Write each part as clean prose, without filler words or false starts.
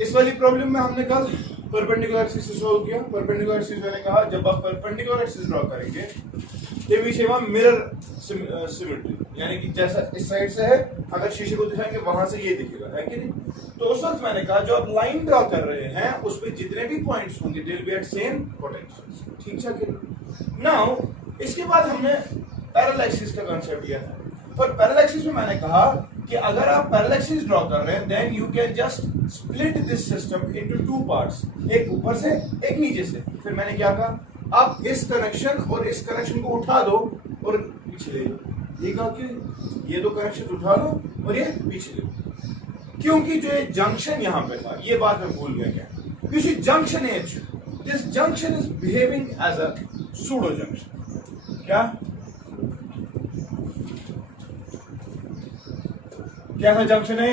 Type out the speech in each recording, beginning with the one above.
इस वाली प्रॉब्लम में हमने कल परपेंडिकुलर एक्सिस सॉल्व किया। परपेंडिकुलर एक्सिस मैंने कहा जब आप परपेंडिकुलर एक्सिस ड्रॉ करेंगे ये विषय मिरर सिमेट्री, यानी कि जैसा इस साइड से है अगर शीशे को दिखाएंगे वहां से ये दिखेगा, है कि नहीं। तो उस वक्त मैंने कहा जो आप लाइन ड्रॉ कर रहे हैं उस पे जितने भी पॉइंट्स होंगे they will be at same potential, ठीक है। नाउ इसके बाद हमने पैरेलल एक्सिस का कांसेप्ट लिया था। पर पैरेलल एक्सिस में मैंने कहा कि अगर आप पैरेलल एक्सिस ड्रॉ कर रहे हैं then you can just split this system into two parts, एक ऊपर से एक नीचे से। फिर मैंने क्या कहा, आप इस कनेक्शन और इस कनेक्शन को उठा दो और पीछे ले लो। ये कहा कि ये दो कनेक्शन उठा लो और ये पीछे ले लो, क्योंकि जो ये जंक्शन यहां पे था ये बात मैं भूल गया क्या। You see junction H, this junction is behaving as a pseudo junction. क्या था जंक्शन है?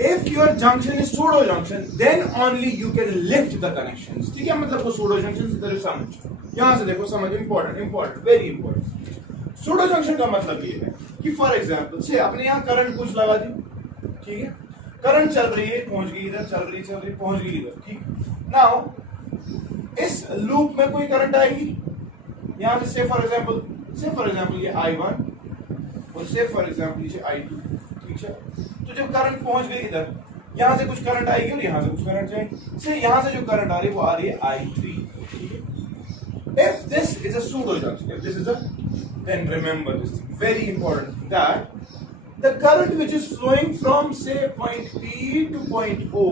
If your junction is pseudo junction, then only you can lift the connections. ठीक है, मतलब वो pseudo junction इधर समझ, यहां से देखो समझ, important, very important. Pseudo junction का मतलब ये है कि फॉर एग्जाम्पल से आपने यहाँ करंट कुछ लगा दी, ठीक है, करंट चल रही है, पहुंच गई इधर, चल रही पहुंच गई इधर, ठीक। नाउ इस लूप में कोई करंट आएगी यहाँ से फॉर एग्जाम्पल ये I1 और से फॉर एग्जाम्पल ये I2, ठीक है। तो जब करंट पहुंच गई इधर, यहां से कुछ करंट आएगी और यहां से कुछ करंट जाएगी, से यहां से जो करंट आ रही है वो आ रही है I3, ठीक है। If this is a pseudo junction, if this is a, then remember this thing, very important, that the current which is flowing from say point P to point O,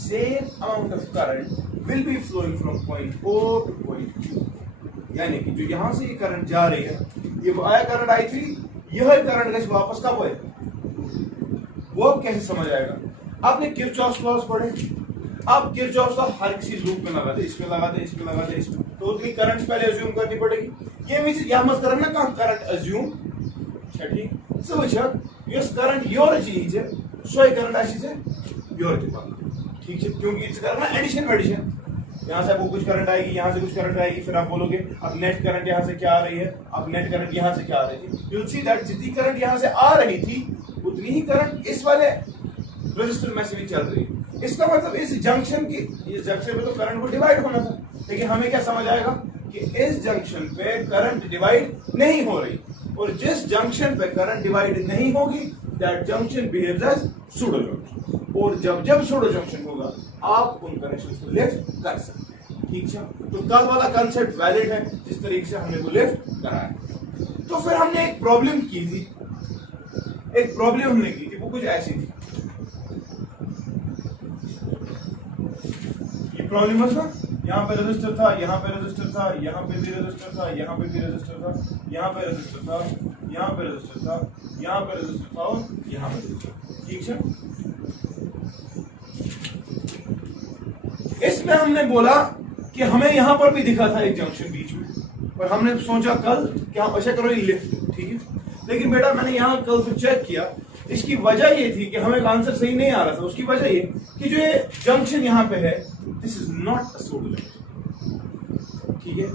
same amount of current will be flowing from point O to point Q. यानी कि जो यहां से ये current जा रही है, ये आया करंट I3, यह करंट वापस कब होए, वो कैसे समझ आएगा। आपने किरचॉफ्स लॉज पढ़े, आप किरचॉफ्स लॉ हर किसी लूप में लगा दे, इसमें लगा दे, इसमें लगा दे, इसमें, तो उतनी करंट पहले अज्यूम करनी पड़ेगी। ये मींस या मत करना कहां करंट अज्यूम, ठीक। सो अच्छा यस करंट योर चीज है, सोई करंट ऐसी है योर के पास, ठीक है, क्योंकि इट्स करना एडिशन, यहाँ से आपको कुछ करंट आएगी, यहाँ से कुछ करंट आएगी, फिर आप बोलोगे अब नेट करंट यहाँ से क्या आ रही है, अब नेट करंट यहाँ से क्या आ रही थी। यू सी दैट जितनी करंट यहाँ से आ रही थी उतनी ही करंट इस वाले रेजिस्टर में से भी चल रही है। इसका मतलब इस जंक्शन पे तो करंट को डिवाइड होना था, लेकिन हमें क्या समझ आएगा कि इस जंक्शन पे करंट डिवाइड नहीं हो रही, और जिस जंक्शन पे करंट डिवाइड नहीं होगी that junction behaves as pseudo junction, और जब सूडो जंक्शन होगा आप उन कनेक्शन को लिफ्ट कर सकते हैं, ठीक है। तो कल वाला कंसेप्ट वैलिड है जिस तरीके से हमने वो लिफ्ट कराया। तो फिर हमने एक प्रॉब्लम की थी, वो कुछ ऐसी थी, ये प्रॉब्लम था, यहाँ पे रजिस्टर था, यहाँ पे रजिस्टर था, यहाँ पे भी रजिस्टर था, यहाँ पे भी रजिस्टर था, यहाँ पे रजिस्टर था, यहाँ पे रजिस्टर था, यहाँ पे रजिस्टर था और यहाँ पे रजिस्टर, ठीक है। इसमें हमने बोला कि हमें यहां पर भी दिखा था एक जंक्शन बीच में, पर हमने सोचा कल कि हम अच्छा करो ये लिफ्ट, ठीक है। लेकिन बेटा मैंने यहां कल फिर चेक किया, इसकी वजह ये थी कि हमें आंसर सही नहीं आ रहा था। उसकी वजह ये कि जो ये जंक्शन यहां पे है this is not a pseudo junction, ठीक है।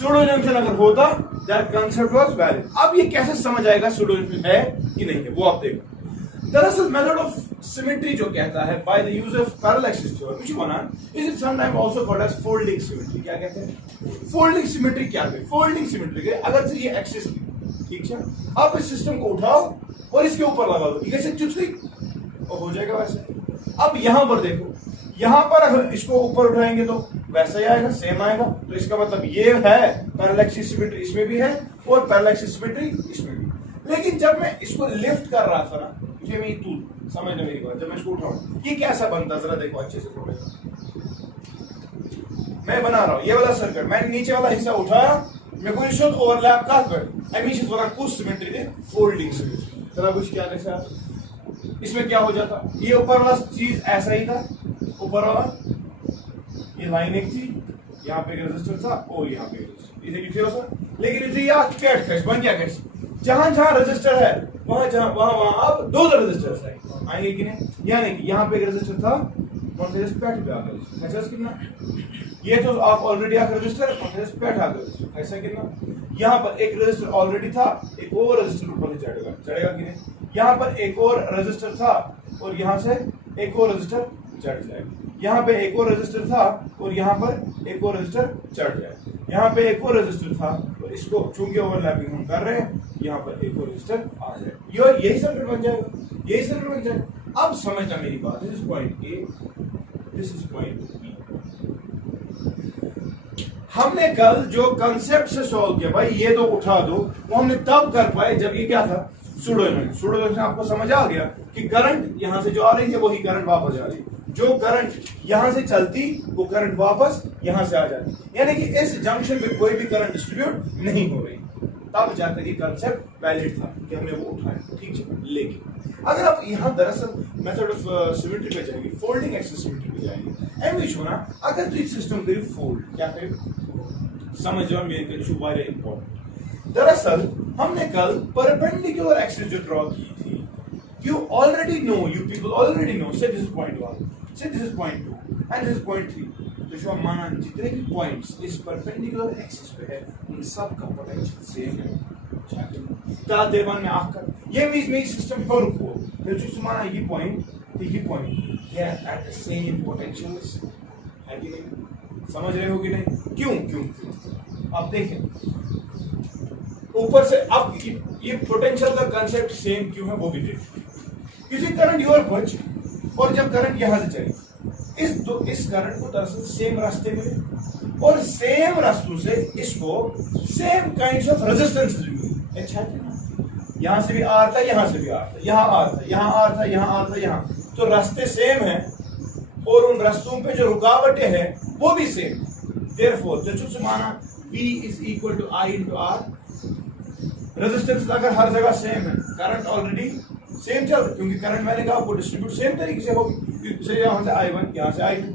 सूडो जंक्शन अगर होता दैट कांसेप्ट वाज वैलिड। अब ये कैसे समझ आएगा सूडो जंक्शन है कि नहीं है, वो आप देखो। दरअसल मेथड ऑफ सिमेट्री जो कहता है by the use of parallel axis theorem, which one is it sometime also called as folding symmetry. क्या कहते हैं फोल्डिंग सिमेट्री? क्या है फोल्डिंग सिमेट्री? अगर से ये एक्सिस, ठीक है, आप इस सिस्टम को उठाओ और इसके ऊपर लगा दो, ये कैसे चुच गई और हो जाएगा वैसे। अब यहां पर देखो, यहां पर अगर इसको ऊपर उठाएंगे तो वैसा ही आएगा, सेम आएगा। तो इसका मतलब ये है पैरेलल एक्सिस सिमेट्री इसमें भी है और पैरेलल एक्सिस सिमेट्री इसमें भी। लेकिन जब मैं इसको लिफ्ट कर रहा था ना, मुझे मैं तू समझना मेरी बात, जब मैं इसको उठाऊं ये कैसा बनता जरा देखो अच्छे से थोड़ा। मैं बना रहा हूं ये वाला सर्किट, मैंने नीचे वाला हिस्सा उठाया, मैं कोई शुद्ध ओवरलैप कर कर एमी इस वाला कुछ सिमेट्री दे फोल्डिंग सिमेट्री। जरा कुछ क्या कैसा इसमें क्या हो जाता, ये ऊपर वाला चीज ऐसा ही था, ऊपर वाला ये लाइन एक थी, यहाँ पे रेजिस्टर था और यहाँ पे रेजिस्टर, लेकिन इसे यार कैट कैश बन गया कैसे, जहां जहां रजिस्टर है वहां अब दो रजिस्टर आएंगे कि नहीं। यानी कि यहाँ पे एक रजिस्टर था और फिर पैट पे आ गया, ऐसा कितना, ये तो आप ऑलरेडी आकर रजिस्टर और फिर पैट आ गया, ऐसा कितना। यहाँ पर एक रजिस्टर ऑलरेडी था, एक और रजिस्टर ऊपर से चढ़ेगा कि नहीं, यहाँ पर एक और रजिस्टर था और यहाँ से एक और रजिस्टर चढ़ जाएगा, यहाँ पे एक और रजिस्टर था और यहाँ पर एक और रजिस्टर चढ़ जाएगा, यहाँ पे एक और रजिस्टर था तो इसको चूंकि ओवरलैपिंग हम कर रहे हैं यहाँ पर एक और रजिस्टर आ जाएगा, यही सर्किट बन जाएगा, यही सर्किट बन जाएगा। अब समझना मेरी बात, this is point A, this is point B. हमने कल जो कंसेप्ट से सॉल्व किया भाई ये तो उठा दो, वो हमने तब कर पाए जब ये क्या था, सूडो जंक्शन। सूडो जंक्शन आपको समझ आ गया कि करंट यहां से जो आ रही है वही करंट वापस जा रही है, जो करंट यहां से चलती वो करंट वापस यहां से आ जाती, यानी कि इस जंक्शन पे कोई भी करंट डिस्ट्रीब्यूट नहीं हो रही। तब जाकर ये कंसेप्ट वैलिड था कि हमने वो उठाया, ठीक है। लेकिन अगर आप यहाँ दरअसल मेथड ऑफ सिमेट्री पे जाएंगे, फोल्डिंग एक्सिस सिमेट्री पे जाएंगे, एम विच होना अगर तो सिस्टम करी फोल्ड, क्या करें समझ जाओ, मेरे इशू वेरी इंपॉर्टेंट। दरअसल हमने कल परपेंडिकुलर एक्सिस जो ड्रॉ की थी, you already know, you people already know, say this is point 1, say this is point 2 and this is point 3। तो जो माना जितने भी पॉइंट्स इस परपेंडिकुलर एक्सिस पे है उन सब का पोटेंशियल सेम है। ता देवन में आकर ये मींस मेरी सिस्टम पर को फिर जो माना ये पॉइंट ये एट द सेम पोटेंशियल है कि नहीं, समझ रहे हो कि नहीं? क्यों आप देखें ऊपर से, अब ये पोटेंशियल का कांसेप्ट सेम क्यों है वो भी देखिए। किसी करंट योर बच और जब करंट यहां से चले इस करंट को दरअसल सेम रास्ते में और सेम रास्तों से इसको सेम काइंड्स ऑफ रेजिस्टेंस मिली। अच्छा यहां से भी आ रहा था, यहां से भी आ रहा था, यहां आ रहा था, यहां आ रहा था, यहां आ रहा था, यहां, तो रास्ते सेम है और उन रास्तों पे जो रुकावटें हैं वो भी सेम। देयरफॉर जो माना V is equal to I into R, resistance अगर हर जगह सेम है, करंट ऑलरेडी सेम चल, क्योंकि करंट मैंने कहा आपको डिस्ट्रीब्यूट सेम तरीके से होगी, यहाँ से I1 यहाँ से I2,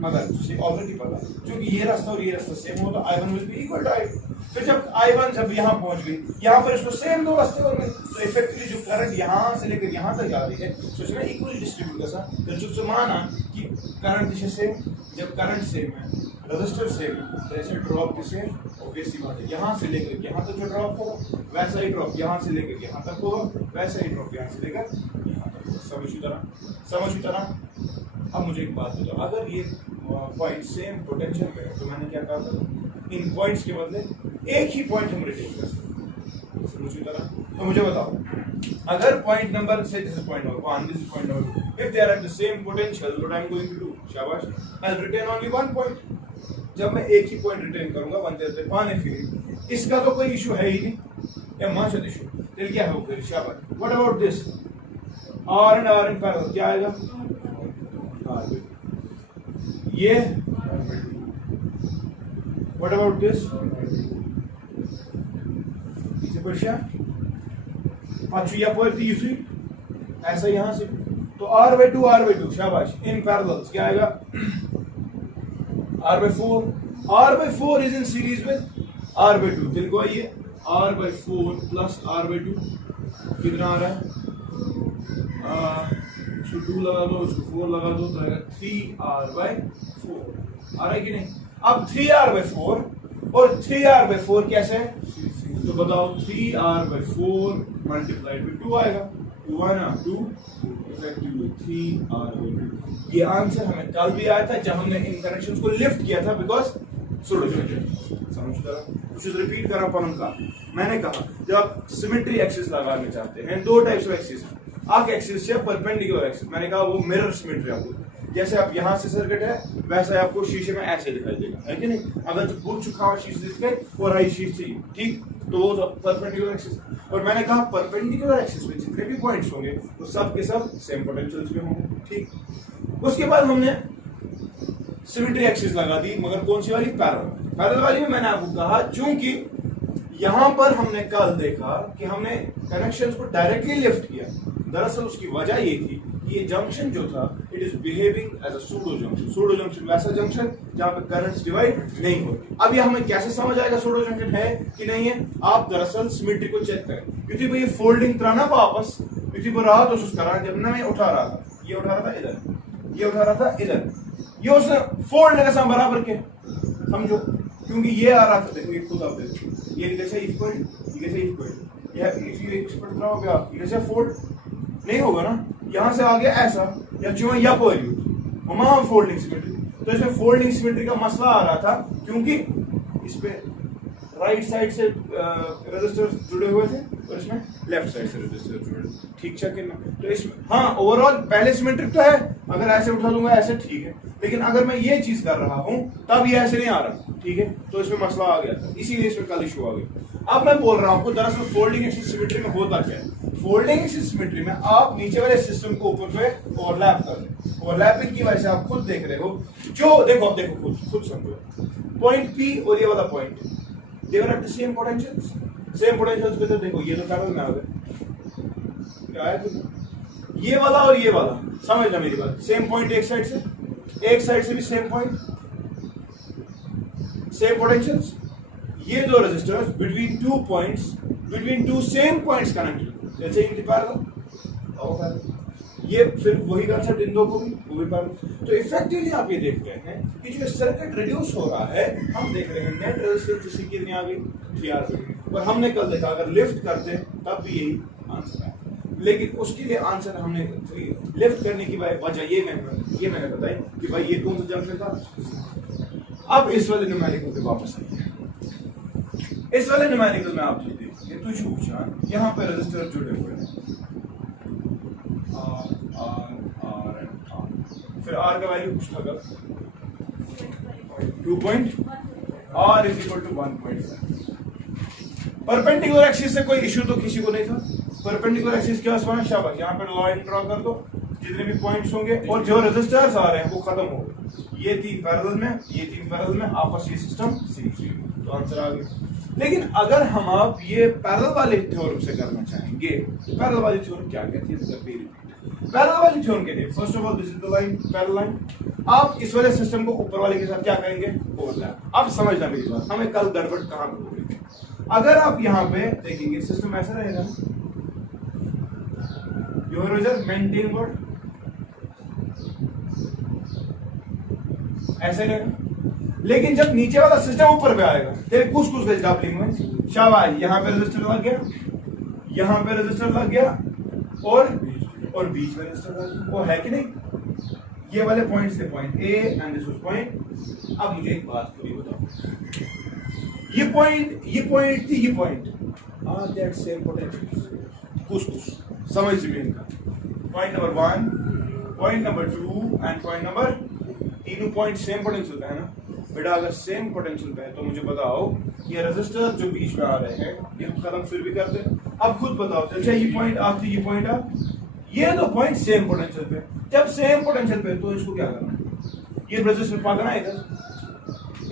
मगर ऑलरेडी पता क्योंकि ये रास्ता और ये रास्ता सेम हो तो I1 will be equal to I2। फिर जब I1 जब यहाँ पहुंच गई, यहाँ पर इसको सेम दो रास्ते हो गए, तो इफेक्टिवली जो करंट यहाँ से लेकर यहाँ तक जा रही है तो इसमें इक्वली डिस्ट्रीब्यूट कैसा, तो जो माना कि करंट दिशा सेम, जब करंट सेम है रेजिस्टर सेम है तो ऐसे ड्रॉप किसे ऑब्वियसली बात है, यहाँ से लेकर यहाँ तक जो ड्रॉप होगा वैसा ही ड्रॉप यहाँ से लेकर यहाँ तक होगा, वैसा ही ड्रॉप यहाँ से लेकर यहाँ तक होगा। समझ तरह। अब मुझे एक बात बताओ, अगर ये पॉइंट सेम पोटेंशियल में है तो मैंने क्या कहा था, इन पॉइंट्स के बदले एक ही पॉइंट हम रिटेन कर सकते, समझ तरह। तो मुझे बताओ अगर पॉइंट नंबर से this is point number 1, this is point number 2, if they are at the same potential, what I am going to do, शाबाश, I will retain only one point. जब मैं एक ही पॉइंट रिटेन करूंगा वन देते पाने फिर इसका तो कोई इशू है ही नहीं, या माशद इशू, फिर क्या हो फिर शाबाश। What about this R and R in parallel, क्या आएगा ये। व्हाट अबाउट दिस, इसे परीक्षा पांचवी या पढ़ती इसी ऐसा यहां से, तो R/2 शाबाश इन पैरेलल क्या आएगा R/4 is in series with R/2, दिल को आइए R/4 प्लस R/2 कितना आ रहा है, उसको 2 लगा दो, उसको 4 लगा दो तो आएगा 3R/4, आ रहा है कि नहीं। अब 3R/4 और 3R/4 कैसे है तो बताओ, 3R/4 मल्टीप्लाइड बाय 2 आएगा, 2 आना 2 इफेक्टिवली 3R/2। ये आंसर हमें कल भी आया था जब हमने इन कनेक्शंस को लिफ्ट किया था, बिकॉज समझ रिपीट कर रहा हूं का। मैंने कहा जब आप सिमेट्री एक्सिस लगाना चाहते हैं, दो टाइप्स ऑफ एक्सिस है, आर्क एक्सिस या परपेंडिकुलर एक्सिस। मैंने कहा वो मिरर सिमेट्री आपको, जैसे आप यहाँ से सर्किट है वैसा आपको शीशे में ऐसे दिखाई देगा, है कि नहीं। अगर जो बुझ चुका हुआ शीशे दिखे और हाई शीट चाहिए, ठीक, तो वो परपेंडिकुलर एक्सिस। और मैंने कहा परपेंडिकुलर एक्सिस में जितने भी पॉइंट्स होंगे वो सब के सब सेम पोटेंशियल्स में होंगे, ठीक। उसके बाद हमने सिमेट्री एक्सिस लगा दी, मगर कौन सी वाली, पैरेलल वाली में। मैंने आपको कहा चूंकि यहां पर हमने कल देखा कि हमने कनेक्शंस को डायरेक्टली लिफ्ट किया, दरअसल उसकी वजह ये थी कि ये जंक्शन जो था it is behaving as a pseudo junction. Pseudo junction वैसा जंक्शन जहां पे करंट्स डिवाइड नहीं होती। अब ये हमें कैसे समझ आएगा सूडो जंक्शन है कि नहीं है, आप दरअसल सिमेट्री को चेक करें, क्योंकि भाई फोल्डिंग तरह ना वापस क्योंकि वो रहा तो उसका रहा, जब मैं उठा रहा था, ये उठा रहा था इधर, ये उठा रहा था इधर, ये उसने फोल्ड लगा बराबर के, समझो, क्योंकि ये आ रहा था, देखो ये खुद आप देखो, ये कैसे इक्वल, ये कैसे इक्वल, इफ यू एक्सपेक्ट रहोगे आप जैसे फोल्ड नहीं होगा ना, यहाँ से आ गया ऐसा या जो या वहां फोल्डिंग सिमेट्री। तो इसमें फोल्डिंग सिमेट्री का मसला आ रहा था क्योंकि इस पे राइट साइड से रेजिस्टर्स जुड़े हुए थे और इसमें लेफ्ट साइड से रेजिस्टर जुड़े, ठीक चेक करना। तो इसमें हाँ ओवरऑल पहले सिमेट्रिक तो है, अगर ऐसे उठा दूंगा ऐसे ठीक है, लेकिन अगर मैं ये चीज कर रहा हूं तब ये ऐसे नहीं आ रहा, ठीक है, तो इसमें मसला आ गया था, इसीलिए इसमें कल इशू आ गया। अब मैं बोल रहा हूं आपको दरअसल फोल्डिंग एक्सिस सिमेट्री में होता क्या है। फोल्डिंग एक्सिस सिमेट्री में आप नीचे वाले सिस्टम को ऊपर पे ओवरलैप कर रहे हैं, ओवरलैपिंग की वजह से आप खुद देख रहे हो, जो देखो आप देखो खुद समझो, पॉइंट पी और ये वाला point they were at the same potentials, same potentials पे। तो देखो ये तो पैरेलल में आ गए, क्या है तो ये वाला और ये वाला, समझना मेरी बात, सेम पॉइंट एक साइड से भी सेम पॉइंट, सेम पोटेंशियल्स, ये दो resistors between two points, between two same points connected, जैसे इन पैरेलल, ये फिर वही कंसेप्ट इन दो को भी वो भी पैरेलल। तो इफेक्टिवली आप ये देख रहे हैं कि जो सर्किट रिड्यूस हो रहा है, हम देख रहे हैं नेट रेजिस्टेंस कितनी आ गई 3R, और हमने कल देखा अगर लिफ्ट करते तब भी यही आंसर है, लेकिन उसके लिए आंसर हमने लिफ्ट करने की वजह ये मैंने बताई कि भाई ये कौन सा जंक्शन था। अब इस वाले न्यूमेरिकल पे वापस आइए। इस वाले न्यूमेरिकल में आप ये देखिए तुझ पूछा यहाँ पे रेजिस्टर जुड़े हुए हैं, फिर R का वैल्यू पूछता था 2 point R is equal to 1.5। Perpendicular axis से कोई इश्यू तो किसी को नहीं था, परपेंडिकुलर एक्सिस के आसपास शाबाश, यहाँ पे लाइन ड्रॉ कर दो, जितने भी पॉइंट्स होंगे और जो रेजिस्टर्स आ रहे हैं वो खत्म हो गए, ये तीन पैरेलल में, ये तीन पैरेलल में, आपस ये सिस्टम सीरीज, तो आंसर आ गया। लेकिन अगर हम आप ये पैरेलल वाले थ्योरम से करना चाहेंगे, तो पैरेलल वाली थ्योरम क्या कहती है? पैरेलल वाली थ्योरम कहती है first of all this is the line, parallel line, आप इस वाले सिस्टम को ऊपर वाले के साथ क्या करेंगे? ओवरलैप। अब समझना मेरी बात, हमें कल गड़बड़ कहां पे होगी। अगर आप यहाँ पे देखेंगे सिस्टम ऐसा रहेगा, योर यूजर मेंटेन वर्ड ऐसे रहेगा, लेकिन जब नीचे वाला सिस्टम ऊपर पे आएगा तेरे कुछ गज डबलिंग में शाबाश, यहाँ पे रजिस्टर लग गया, यहाँ पे रजिस्टर लग गया और बीच में रजिस्टर लग गया, वो है कि नहीं? ये वाले पॉइंट्स थे point A and this was point. अब मुझे एक बात पूरी बताओ, ये पॉइंट थी, ये point are that same potential, कुछ समझ में इनका point number 1, point number 2 and point number, तीनों पॉइंट सेम पोटेंशियल पे है ना बेटा? अगर सेम पोटेंशियल पे है तो मुझे बताओ ये रेजिस्टर जो बीच में आ रहे हैं ये हम खत्म फिर भी करते हैं। अब खुद बताओ, अच्छा ये पॉइंट आप थी, ये पॉइंट आप, ये दो पॉइंट सेम पोटेंशियल पे, जब सेम पोटेंशियल पे तो इसको क्या करना? ये रेजिस्टर पकड़ना है इधर,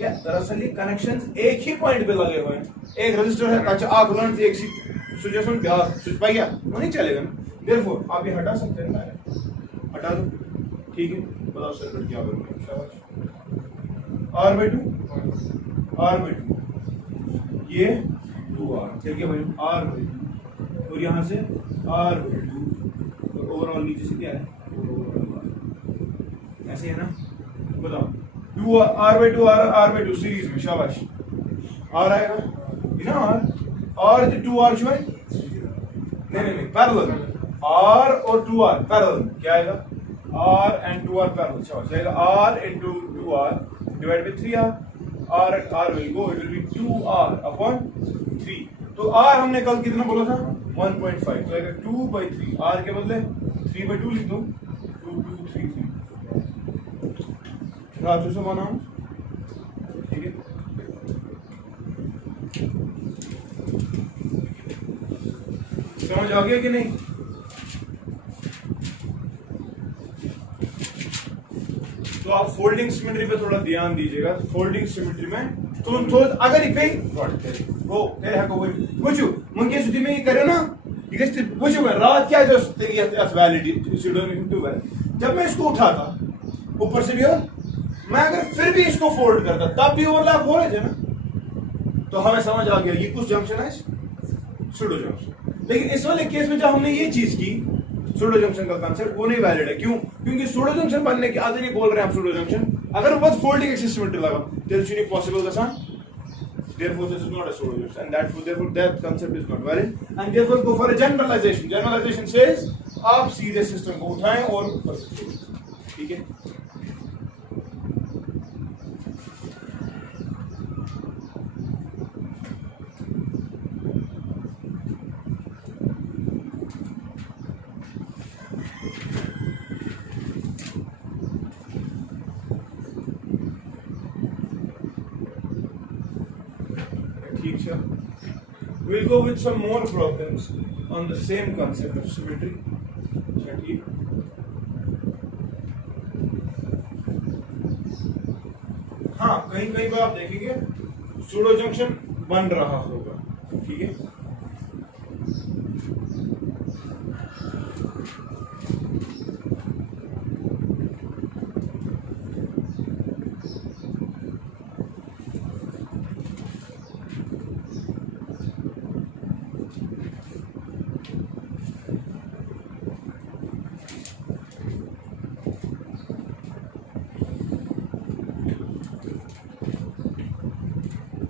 या दरअसल ये कनेक्शंस एक ही पॉइंट पे लगे हुए हैं, एक रेजिस्टर है, अच्छा आप लर्न एक स्विच ऑन स्विच पाई गया वो नहीं चलेगा ना, देयरफॉर आप ये हटा सकते हैं, हटा दो, ठीक है। बताओ सर्किट क्या करूंगा? शाबाश, R/2 ये 2R, ठीक है भाई, R/2 और यहाँ से R/2 और ओवरऑल नीचे से क्या है? ऐसे है ना? बताओ 2R/2 R/2 सीरीज में, शाबाश, R आएगा ना, R 2R जो है, नहीं पैरेलल, R और 2R पैरेलल, क्या आएगा? R and 2R पैरेलल, शाबाश, जाएगा R into 2R divided by 3R, R will go, it will be 2R upon 3, तो R हमने कल कितना बोला था? 1.5, तो आएगा 2/3, R के बदले 3/2 लिख दो, 2/2 3 रातों से बनाऊं, ठीक है। समझ आ गया कि नहीं? तो आप फोल्डिंग सिमेट्री पे थोड़ा ध्यान दीजिएगा। फोल्डिंग सिमेट्री में तुम तो अगर इफे वो तेरे हको बुझो मुंगे सुधी में ये करो ना, ये कैसे बुझो मैं रात क्या जो तेरी एस वैलिडी सीडोन टू है, जब मैं इसको उठाता ऊपर से भी, और मैं अगर फिर भी इसको फोल्ड करता तब भी ओवरलैप हो रहे थे ना, तो हमें समझ आ गया ये कुछ जंक्शन है सूडो जंक्शन। लेकिन इस वाले केस में जब हमने ये चीज की, सूडो जंक्शन का कांसेप्ट वो नहीं वैलिड है, क्यों? क्योंकि सूडो जंक्शन बनने के आगे नहीं बोल रहे हैं हम सूडो जंक्शन, अगर बस फोल्डिंग एक्सिस सिमेट्री लगा तेरे चुनी पॉसिबल का Therefore, this is not a pseudo junction, and therefore that concept is not valid. And therefore, go for a generalization. Generalization says आप सीधे सिस्टम को उठाएं और ऊपर से छोड़ें. ठीक है. We'll go with some more problems on the same concept of symmetry. हाँ, कहीं कहीं पर आप देखेंगे सूडो जंक्शन बन रहा होगा. ठीक है.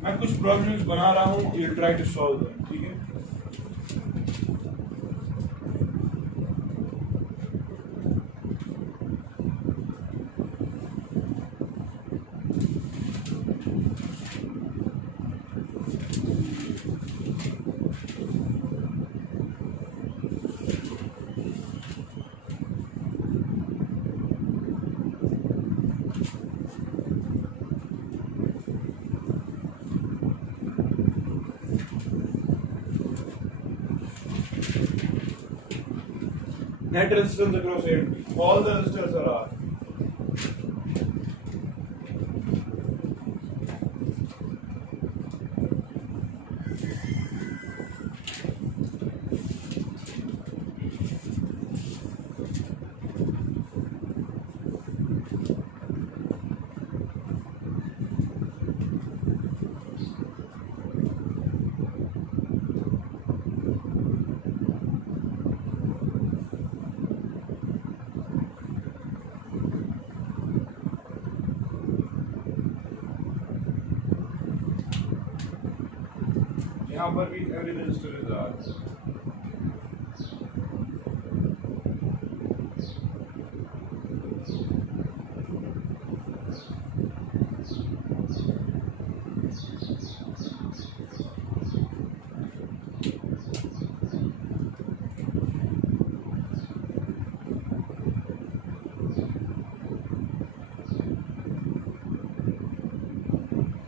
मैं कुछ प्रॉब्लम्स बना रहा हूँ, you try to solve them. ठीक है. Net resistance across AMP. All the resistors are R. यहाँ पर भी every resistor is R.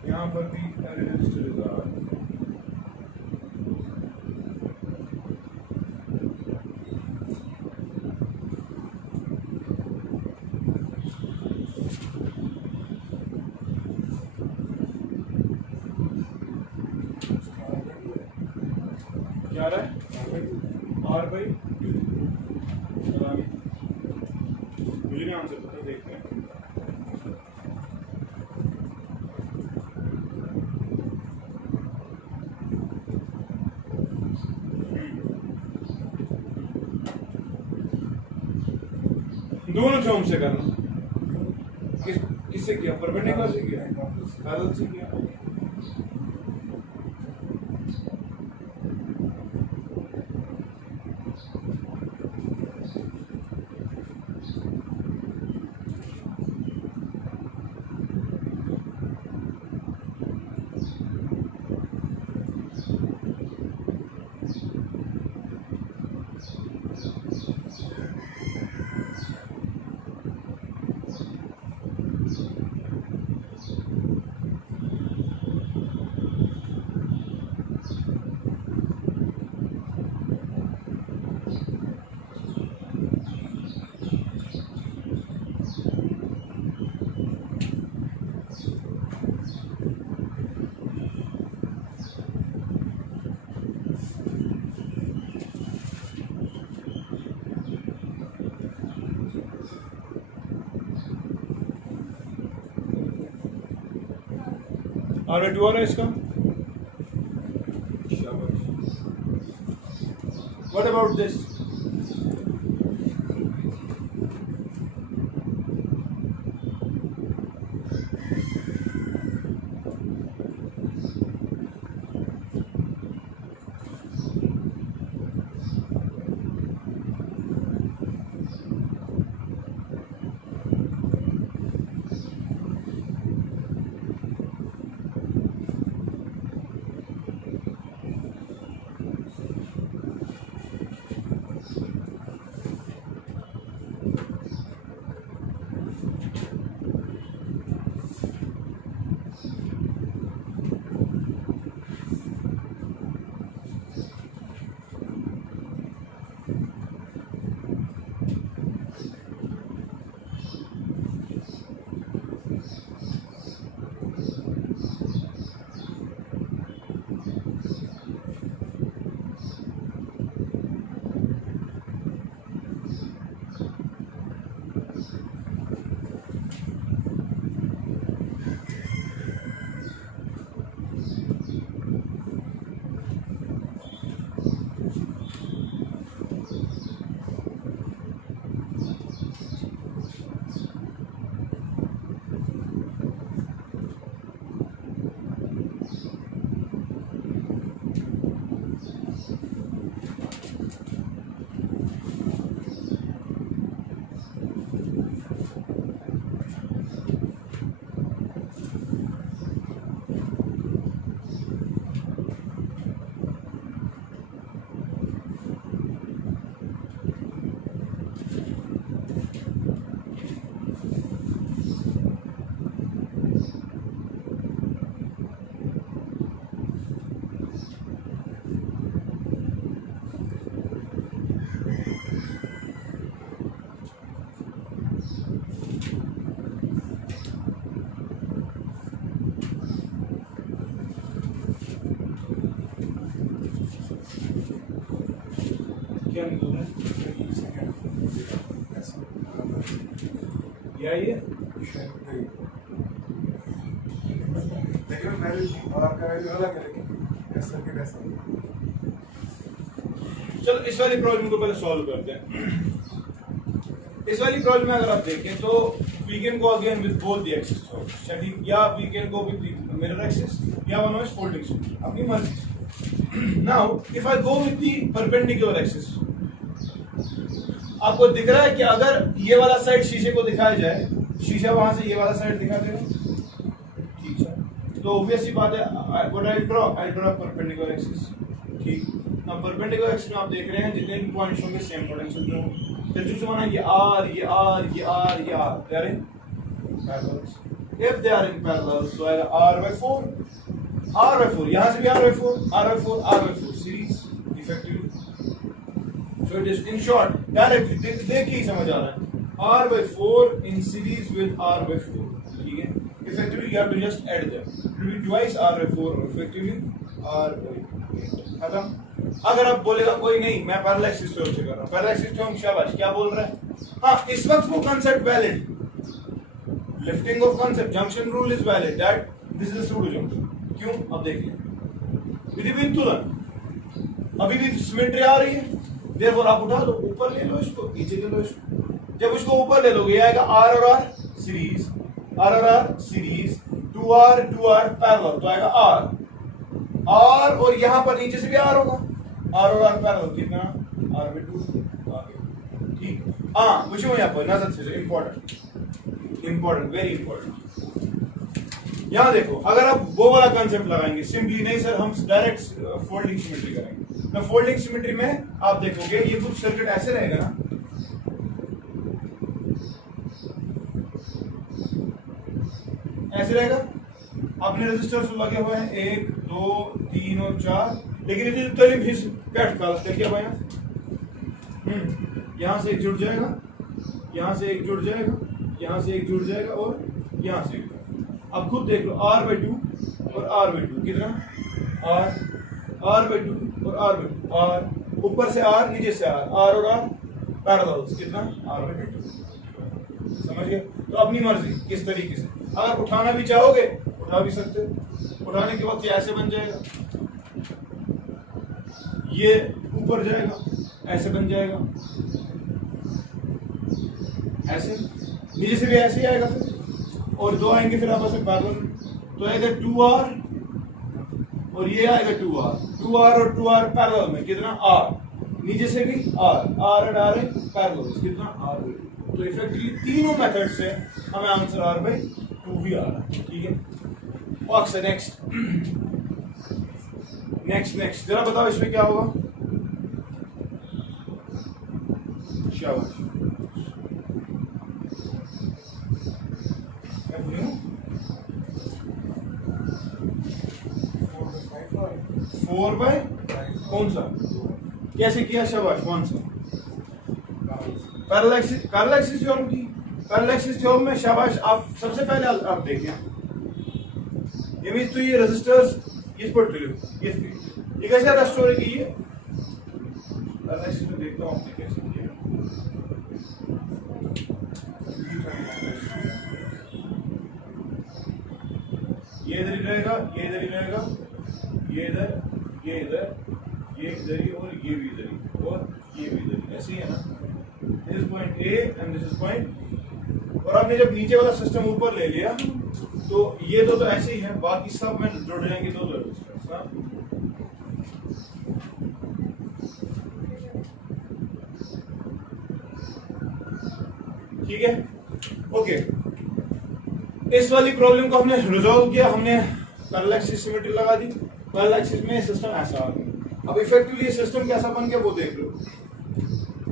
यहाँ पर भी every resistor is R. क्या रहा है R by 2. मुझे नहीं आंसर पता, देखते हैं. दोनों टर्म से करना. किससे किया? परपेंडिकुलर से किया, पैरेलल से किया. R/2 आ रहा है इसका. What about this? क्या ये लेकिन वैल्यू आर का वैल्यू अलग है, लेकिन एस सर्किट ऐसा है। चलो इस वाली प्रॉब्लम को पहले सॉल्व करते हैं। इस वाली प्रॉब्लम में अगर आप देखें तो we can go again with both the axis, या we can go with the mirror axis या वन इज फोल्डिंग सिमेट्री, अपनी मर्जी। Now if I go with the perpendicular axis, आपको दिख रहा है कि अगर ये वाला साइड शीशे को दिखाया जाए, शीशा वहां से ये वाला साइड दिखा देगा, ठीक है, तो ऑब्वियसली बात है आई ड्रॉ परपेंडिकुलर एक्सिस, ठीक। अब परपेंडिकुलर एक्सिस में आप देख रहे हैं जितने भी पॉइंट्स होंगे सेम पोटेंशियल पे होंगे, फिर जो माना ये आर, ये आर, ये आर, ये R, they are in parallels. If they are in parallels तो आएगा r/4, r/4, यहां से भी r/4, r/4, r/4 series effectively. So it is in short directly देख के ही समझ आ रहा है, r/4 in series with r/4, ठीक है। Effectively you have to just add them, it will be twice r/4 effectively r/8 खत्म। अगर आप बोलेगा कोई नहीं मैं पैरेलल एक्सिस थ्योरम से कर रहा हूं, पैरेलल एक्सिस थ्योरम शाबाश, क्या बोल रहा है? हाँ, इस वक्त वो concept valid, lifting of concept, junction rule is valid, that this is pseudo junction. क्यों? अब देखिए विधि विन्तुलन, अभी भी सिमेट्री आ रही है, देयरफॉर आप उठा लो, ऊपर ले लो इसको, नीचे ले लो इसको। जब उसको ऊपर ले लोगे आएगा r और r सीरीज, r और r सीरीज, 2r पैरेलल, तो आएगा r और यहां पर नीचे से भी r होगा, r और r पैरेलल, कितना r/2, ठीक। हाँ पूछो यहाँ पर नजर से, इंपॉर्टेंट वेरी इंपॉर्टेंट। यहाँ देखो, अगर आप वो वाला कंसेप्ट लगाएंगे, सिंपली नहीं सर हम डायरेक्ट फोल्डिंग सिमेट्री करेंगे, तो फोल्डिंग सिमेट्री में आप देखोगे ये कुछ सर्किट ऐसे रहेगा ना, ऐसे रहेगा, अपने रेजिस्टर्स लगे हुए हैं 1 2 3 और 4, लेकिन ये तलीम हिस्स कैट का क्या भाई, यहां से एक जुड़ जाएगा, यहां से एक जुड़ जाएगा, यहां से एक जुड़ जाएगा और यहां से एक। अब खुद देख लो r/2 और r/2 कितना, r/2 और r/2, r ऊपर से r नीचे से r और r पैरेलल्स, कितना r/2, समझ गए? तो अपनी मर्जी किस तरीके से, अगर उठाना भी चाहोगे उठा भी सकते हो, उठाने के वक्त ये ऐसे बन जाएगा, ये ऊपर जाएगा, ऐसे बन जाएगा, ऐसे नीचे से भी ऐसे ही आएगा फिर, और दो आएंगे फिर आपस में पैरेलल, तो आएगा 2r और ये आएगा 2r और 2r पैरेलल में, कितना r, नीचे से भी r और r पैरेलल, कितना r। तो इफेक्टिवली तीनों मेथड से हमें आंसर r/2 भी आ रहा है, ठीक है। नेक्स्ट नेक्स्ट जरा बताओ इसमें क्या होगा, शाबाश, 4/5 कौन सा, कैसे किया, शाबाश, कौन सा, पैरेलल एक्सिस थ्योरम की, पैरेलल एक्सिस थ्योरम में शाबाश। आप सबसे पहले आप देखें, ये मींस तो ये रेजिस्टर्स इस पर ये कैसे रेस्टोर की, ये पैरेलल एक्सिस में देखता हूं आपने कैसे किया, ये इधर ही रहेगा, ये इधर ही रहेगा, ये इधर, ये इधर, ये इधर ही, और ये भी इधर ही, और ये भी इधर ही, ऐसे ही है ना, this is point A and this is point. और आपने जब नीचे वाला सिस्टम ऊपर ले लिया तो ये दो तो ऐसे ही है, बाकी सब में जुड़ जाएंगे दो रेजिस्टर्स ना, ठीक है, ओके। इस वाली प्रॉब्लम को हमने रिजॉल्व किया, हमने पैरेलल एक्सिस सिमेट्री लगा दी, पैरेलल एक्सिस में सिस्टम ऐसा आ गया। अब इफेक्टिवली सिस्टम कैसा बन गया वो देख लो,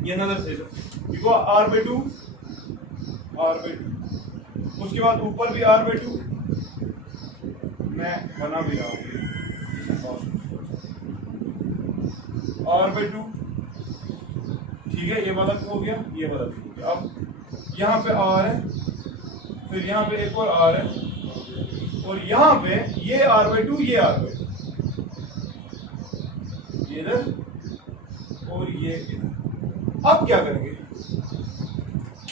ये नजर से देखो, r/2, उसके बाद ऊपर भी r/2, मैं बना भी रहा हूं r/2, ठीक है, ये वाला हो गया, ये वाला भी हो गया। अब यहाँ पे r है, फिर यहाँ पे एक और r है, और यहाँ पे ये r/2, ये r/2, ये इधर और ये इधर। अब क्या करेंगे,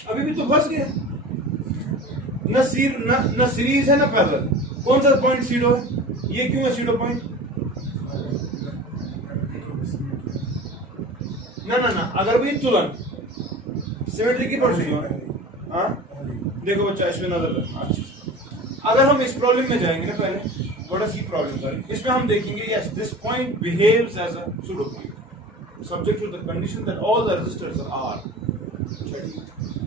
अभी भी तो फंस गए, न सीरीज है ना पैरेलल, कौन सा पॉइंट सीडो है? ये क्यों है सीडो पॉइंट? ना अगर भी तुलन सिमेट्री की प्रोसीजर है। हाँ देखो बच्चा इसमें नजर रखना। अच्छा अगर हम इस प्रॉब्लम में जाएंगे ना, पहले what is the problem sorry, इसमें हम देखेंगे yes this point behaves as a pseudo point subject to the condition that all the resistors are.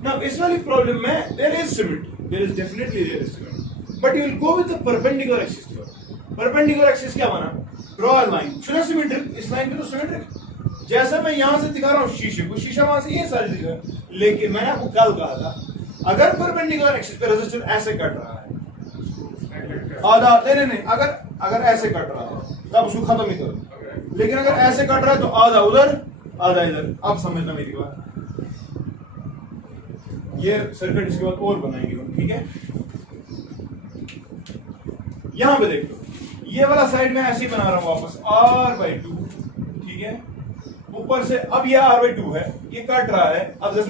Now इस वाली प्रॉब्लम में there is symmetry, there is definitely there is symmetry, but you will go with the perpendicular axis theorem. Perpendicular axis क्या बना? Draw a line, should have symmetric, इस line पे तो symmetric. जैसा मैं यहां से दिखा रहा हूं शीशे को, शीशा वहां से ये सारी दिखा, लेकिन मैंने आपको कल कहा था अगर परपेंडिकुलर एक्सिस पे रेजिस्टर ऐसे कट रहा है आधा, नहीं अगर ऐसे कट रहा है तब उसको खत्म ही करो, लेकिन अगर ऐसे कट रहा है तो आधा उधर आधा इधर। अब समझना मेरी बात, ये सर्किट इसके बाद और बनाएंगे हम, ठीक है? यहां पे देख लो, ये वाला साइड में ऐसे ही बना रहा हूं वापस r/2, ठीक है? ऊपर से अब ये r/2 है, ये कट रहा है। अब दिस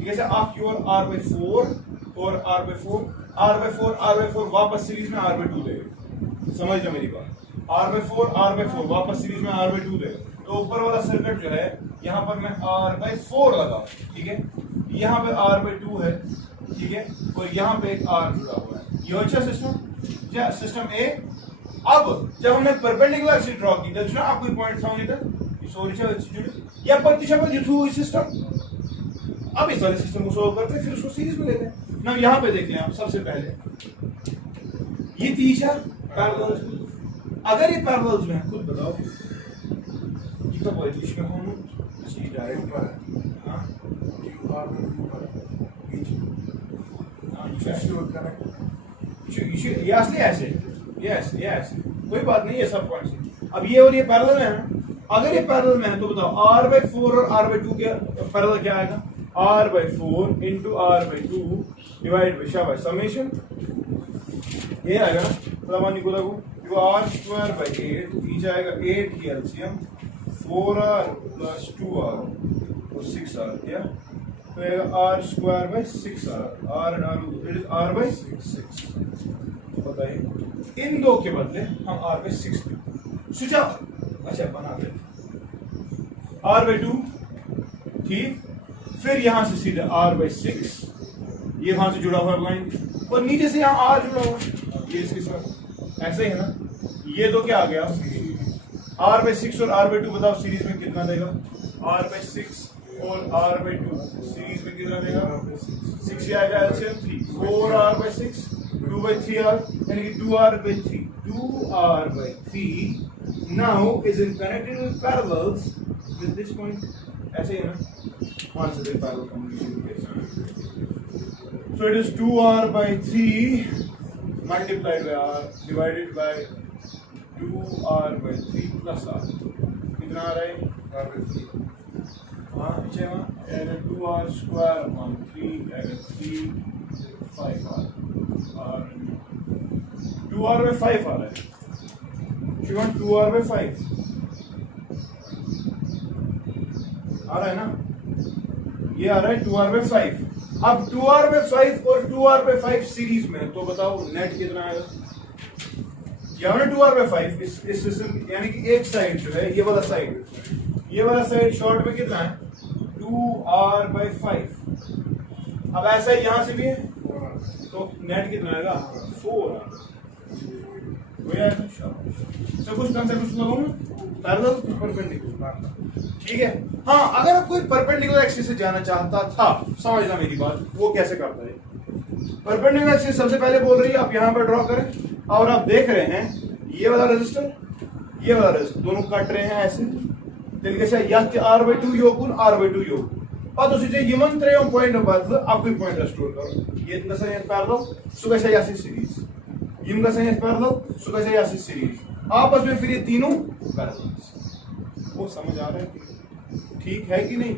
जैसे आप योर r/4 और r/4 वापस सीरीज में r/2 देगा। समझ लो मेरी बात, r/4 वापस सीरीज में r/2 देगा। तो ऊपर वाला सर्किट जो है यहाँ पर मैं r/4 लगा, ठीक है? यहाँ पे r/2 है, ठीक है? और यहाँ पे एक r जुड़ा हुआ है। ये अच्छा सिस्टम ए। अब जब हमने परपेंडिकुलर एक्सिस ड्रॉ की तब आपको पॉइंट या सिस्टम, अब इस वाले सिस्टम को सोल्व करते हैं, फिर उसको सीरीज में लेते हैं ना। यहाँ पे देख लें आप, सबसे पहले ये तीसरा पैरेलल, अगर ये पैरेलल में है खुद बताओ कितना पॉइंट में हम डायरेक्ट पर हां ये असली ऐसे यस कोई बात नहीं है सब पॉइंट्स। अब ये और ये पैरेलल है ना, अगर ये पैरेलल में है तो बताओ r/4 और r/2 के पैरेलल क्या आएगा? r/4 into r/2 divide by शाबाश समेशन ये आएगा ना, प्रमाण को लागू जो r²/8 नीचे आएगा 8 की एलसीएम 4r + 2r और 6r, क्या तो आएगा r²/6r, r डालो इट इज r/6। बताइए इन दो के बदले हम r/6 सुझा, अच्छा बना दे r/2, ठीक? फिर यहां से सीधे r/6, ये वहां से जुड़ा हुआ लाइन, और नीचे से यहां r जुड़ा हुआ, ये इसके साथ ऐसे ही है ना। ये तो क्या आ गया r/6 और r/2, बताओ सीरीज में कितना देगा? r/6 और r/2 सीरीज में कितना देगा? 6 आएगा एलसीएम 3, 4r/6 2/3r, यानी कि 2r/3 now is in connected with parallels with this point, ऐसे ही है ना। Answer they parallel communication, so it is 2r/3 multiplied by r divided by 2r/3 plus r, कितना आ रहा है? r/3 हाँ पीछे वहाँ 2r² 3 5r 2r/5 आ रहा है। You want 2r/5 आ रहा है ना, ये आ रहा है 2r/5। अब 2r/5 और 2r/5 सीरीज में, तो बताओ नेट कितना आएगा? यहाँ ना 2r/5 इस सिस्टम, यानी कि एक साइड जो है ये वाला साइड शॉर्ट में कितना है? 2r/5। अब ऐसा ही यहां से भी है, तो नेट कितना आएगा? 4r। सब कुछ कंसेप्ट लगाऊं पैरेलल परपेंडिकुलर, ठीक है? हाँ अगर आप कोई परपेंडिकुलर एक्सिस से जाना चाहता था, समझना मेरी बात, वो कैसे करता है? परपेंडिकुलर एक्सिस सबसे पहले बोल रही है आप यहां पर ड्रॉ करें, और आप देख रहे हैं ये वाला रेजिस्टर ये वाला रेजिस्टर दोनों कट रहे हैं ऐसे, r/2 योगुण r/2 योग, और तो सीधे यमन त्रयम पॉइंट बदल आपको पॉइंट रेस्टोर करो। ये इनका सही पैरेलल सुबह से यासी सीरीज, इनका सही पैरेलल सुबह से यासी सीरीज, आपस में फिर ये तीनों पैरेलल। वो समझ आ रहा है? ठीक है कि नहीं?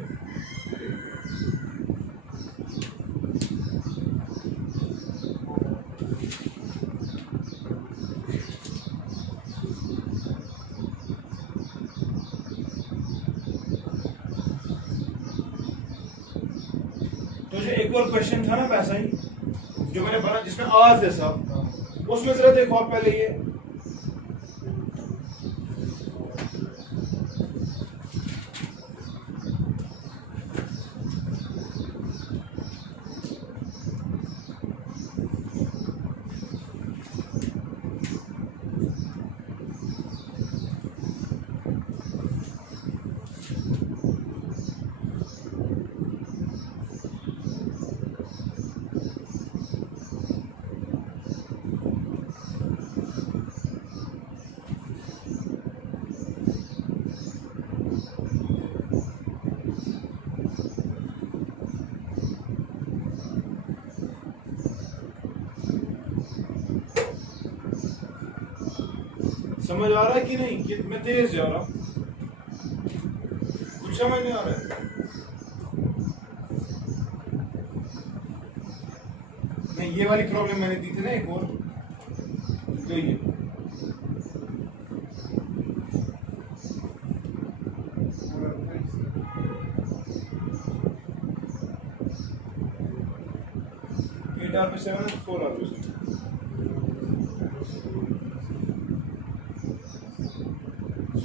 तो जो एक और क्वेश्चन था ना वैसा ही, जो मैंने बना जिसमें आर थे सब, उसमें जरा देखो आप पहले ये समझ आ रहा है कि नहीं, कि मैं तेज जा रहा हूं, कुछ समझ नहीं आ रहा है। नहीं, ये वाली प्रॉब्लम मैंने दी थी ना एक और, तो ये आर पे 7 है, 4 आर पे 7।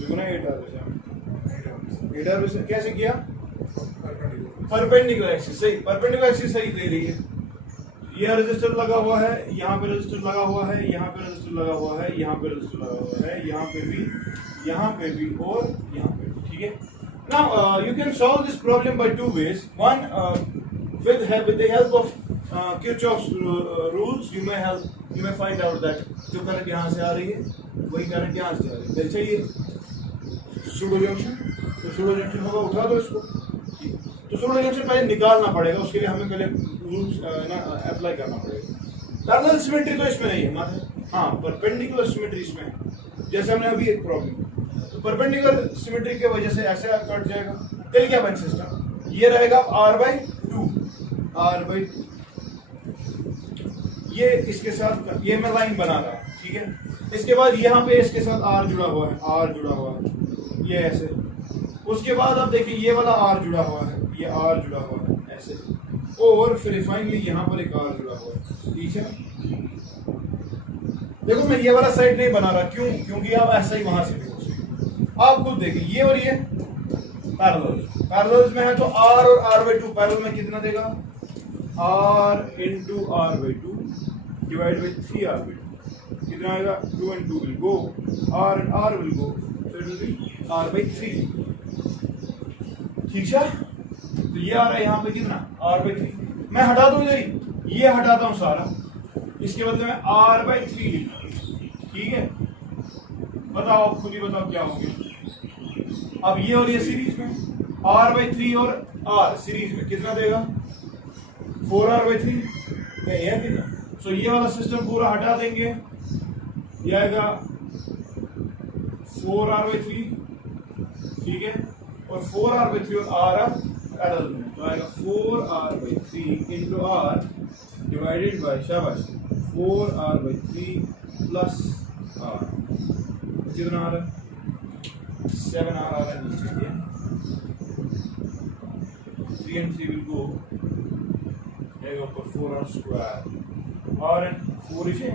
सुना 8 आर पे 7, 8 आर पे 7 कैसे किया? परपेंडिकुलर एक्सिस, सही, परपेंडिकुलर एक्सिस सही दे रही है। ये रजिस्टर लगा हुआ है, यहाँ पे रजिस्टर लगा हुआ है, यहाँ पे रजिस्टर लगा हुआ है, यहाँ पे रजिस्टर लगा हुआ है, यहाँ पे भी और यहाँ पे भी, ठीक है। Now you can solve this problem by two ways. One, with the help of Kirchhoff's rules, you may find out that जो करंट यहाँ से आ रही है वही करंट यहाँ से आ रही है। फिर चाहिए सूडो जंक्शन, तो सूडो जंक्शन होगा, उठा दो इसको। तो सूडो जंक्शन पहले निकालना पड़ेगा, उसके लिए हमें पहले रूल्स अप्लाई करना पड़ेगा। पैरेलल सिमेट्री तो इसमें नहीं है हमारे, हाँ परपेंडिकुलर सिमेट्री इसमें है। जैसे हमने अभी एक प्रॉब्लम, तो परपेंडिकुलर सिमेट्री की वजह से ऐसे कट जाएगा। फिर क्या बन सिस्टम, ये रहेगा r/2, r/2। ये इसके साथ, ये मैं लाइन बना रहा हूँ, ठीक है। इसके बाद यहाँ पे इसके साथ r जुड़ा हुआ है, r जुड़ा हुआ है, ये ऐसे। उसके बाद आप देखिए ये वाला r जुड़ा हुआ है, ये r जुड़ा हुआ है ऐसे, और फिर फाइनली यहाँ पर एक r जुड़ा हुआ है, ठीक है। देखो मैं ये वाला साइड नहीं बना रहा, क्यों? क्योंकि आप ऐसा ही वहां से भी हो सकते। आप खुद देखिए, ये और ये पैरेलल में है, तो r और r/2 पैरेलल में कितना देगा, r into r/2 divided by 3r/2, कितना आएगा, 2 and 2 will go, r and r will go, so it will be r/3, ठीक है। तो ये आ रहा है यहाँ पे कितना, r/3। मैं हटा दूं इधर, ये हटाता हूं सारा, इसके बदले में r/3 लिखा, ठीक है। बताओ, खुद ही बताओ क्या हो गया। अब ये और ये सीरीज में, r/3 और r सीरीज में कितना देगा, 4r/3 है कितना। सो ये वाला सिस्टम पूरा हटा देंगे, ये आएगा 4r/3, ठीक है। और 4r/3 और r पैरेलल में, तो आएगा 4r/3 into r divided by, शाबाश, 4r/3 प्लस r, कितना आ रहा है, 7r आ रहा है नीचे, 3 and 3 will go, जाएगा ऊपर 4r square, r and 4 इसे,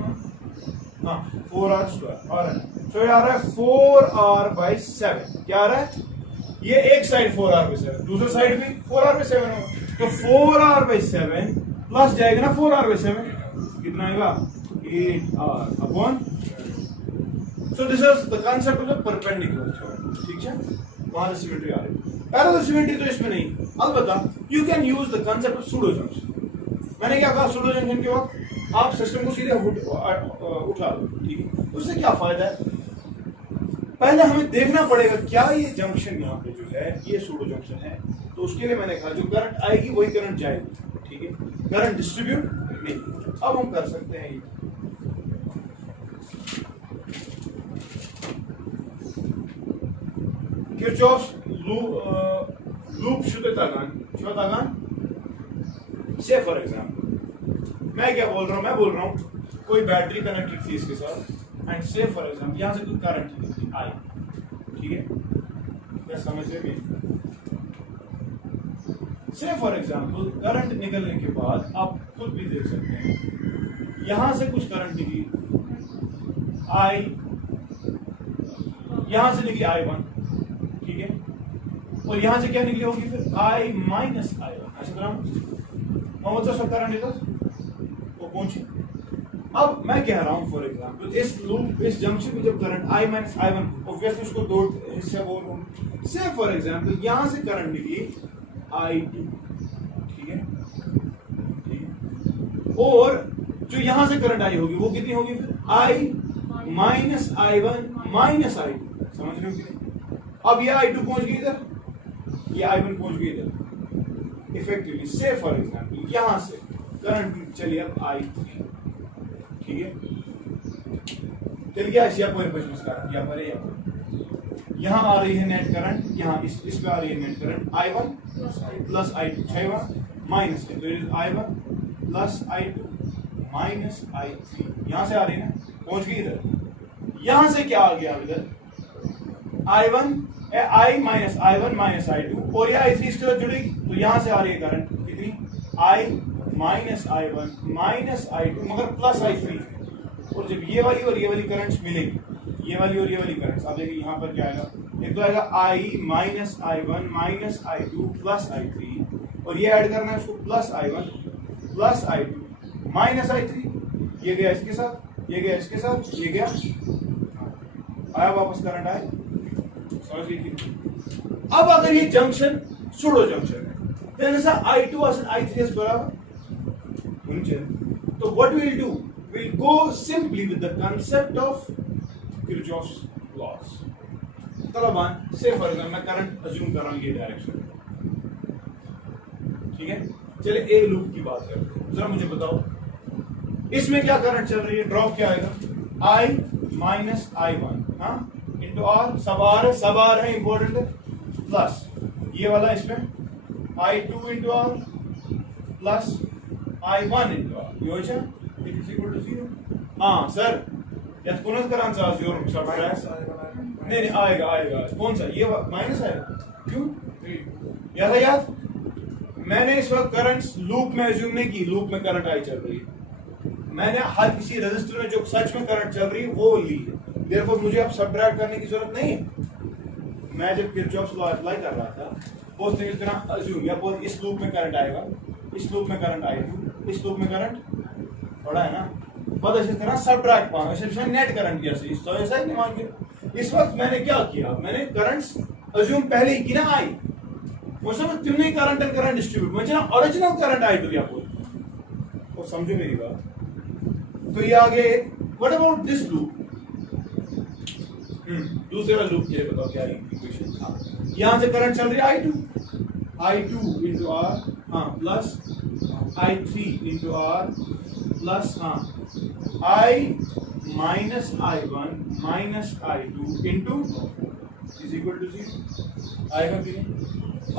हाँ 4r square, r and, तो ये आ रहा है 4r/7। क्या आ रहा है, ये एक साइड 4r/7, दूसरा साइड भी 4r/7 होगा, तो 4r/7 प्लस जाएगा ना 4r/7, कितना आएगा, 8r upon. So this is the concept of the perpendicular theorem, ठीक है। वहां से सिमेट्री आ रही है, पैरेलल सिमेट्री तो इसमें नहीं। अलबत्ता you can use the concept of pseudo junction। मैंने क्या कहा, pseudo junction के वक्त आप सिस्टम को सीधे उठा लो, ठीक है। उससे क्या फायदा है, पहले हमें देखना पड़ेगा क्या ये जंक्शन यहाँ पे जो है ये सूडो जंक्शन है, तो उसके लिए मैंने कहा जो करंट आएगी वही करंट जाएगी, ठीक है, करंट डिस्ट्रीब्यूट नहीं। अब हम कर सकते हैं ये, किरचॉफ्स लूप शुद्धतागान। से फॉर एग्जाम्पल मैं क्या बोल रहा हूँ, मैं बोल रहा हूँ कोई बैटरी कनेक्टेड थी इसके साथ, एंड से फॉर एग्जाम्पल यहाँ से कोई करंट आई, ठीक है, क्या समझ रहे हैं। से फॉर एग्जाम्पल करंट निकलने के बाद आप खुद भी देख सकते हैं यहां से कुछ करंट निकली I, यहां से निकली I1, ठीक है, और यहां से क्या निकली होगी फिर I माइनस I1, ऐसा तरह मोहम्मद साहब करंट निकल वो पहुंची। अब मैं कह रहा हूं फॉर एग्जांपल इस लूप इस जंक्शन में जब current I minus I1 obviously उसको दो हिस्से बोल रहा हूं, से फॉर एग्जांपल यहां से करंट निकली I2, ठीक है, और जो यहां से करंट आई होगी वो कितनी होगी फिर I minus I1 minus I2, समझ रहे हो कि नहीं? अब ये I2 पहुंच गई इधर, ये I1 पहुंच गई इधर, इफेक्टिवली से फॉर एग्जांपल यहां से करंट चली अब I3, ठीक है, चल गया इस पर बचने का या पर यहां आ रही है नेट करंट, यहां इस पे आ रही है net current I1 plus I2 छैवा minus I1 plus I2 minus I3, यहां से आ रही है ना, पहुंच गई इधर, यहां से क्या आ गया इधर I minus I1 minus I2 और ये I3 इसके साथ जुड़ेगी तो यहां से आ रही है करंट कितनी I minus I1 minus I2 मगर प्लस I3, और जब ये वाली और ये वाली करंट्स मिलेगी, ये वाली और ये वाली करंट्स, आप देखिए यहाँ पर क्या आएगा, एक तो आएगा I minus I1 minus I2 plus I3 और ये ऐड करना है उसको plus I1 plus I2 minus I3, ये गया इसके साथ, ये गया इसके साथ, ये गया आया वापस करंट आया, समझ लीजिए। अब अगर ये जंक्शन सूडो जंक्शन है then ऐसा I2 and I3 is बराबर, तो what we'll do, we'll go simply with the concept of Kirchhoff's laws. तलबान से फॉर एग्जांपल मैं करंट अज्यूम कर रहा हूं ये डायरेक्शन, ठीक है, चलिए एक लूप की बात करते हैं, जरा मुझे बताओ इसमें क्या करंट चल रही है, ड्रॉप क्या आएगा I माइनस I1 हाँ इंटू R, सब आर है इंपॉर्टेंट है, प्लस ये वाला इसमें I2 into R plus I1 into R, योजना इट इज इक्वल टू 0। हाँ सर यार कौन सा करांचा आज योर शॉर्ट है, नहीं आएगा कौन सा ये माइनस आएगा, क्यों याद है याद, मैंने इस वक्त करंट लूप में अज्यूम नहीं की, लूप में करंट आई चल रही है, मैंने हर किसी रजिस्टर में जो सच में करंट चल रही है वो ली है, देयरफॉर मुझे अब सब्ट्रैक्ट करने की जरूरत नहीं है। मैं जब किरचॉफ्स लॉ अप्लाई कर रहा था उस तरीके से अज्यूम या बोल इस लूप में करंट आएगा, इस लूप में करंट I2, इस लूप में करंट पड़ा है ना, बस इसी तरह सब्ट्रैक्ट पाऊंगा, सिर्फ नेट करंट जैसे इस तो ऐसा ही नहीं मान के। इस वक्त मैंने क्या किया, मैंने करंट्स अज्यूम पहले ही की ना आई, मुझे तुमने करंट एंड करंट डिस्ट्रीब्यूट मुझे ना ओरिजिनल करंट आई तो क्या बोल, वो समझो मेरी बात। तो ये आगे व्हाट अबाउट दिस लूप, दूसरे वाले लूप के लिए बताओ क्या इक्वेशन, यहां से करंट चल रही है I2 इंटू R हाँ plus I3 into R plus हाँ I minus I1 minus I2 into is equal to 0 आएगा कि नहीं।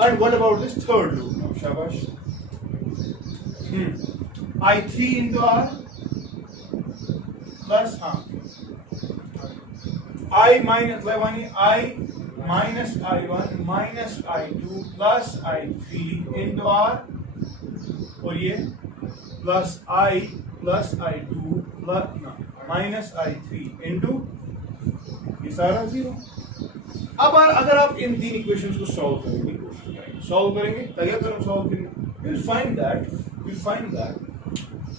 And what about this third loop, शाबाश, I3 इंटू R प्लस हाँ I minus I1 minus I2 plus I3 into R और ये plus I plus I2 plus minus I3 into ये सारा 0। अब अगर आप इन तीन इक्वेशंस को सॉल्व करेंगे क्या करें सॉल्व करेंगे,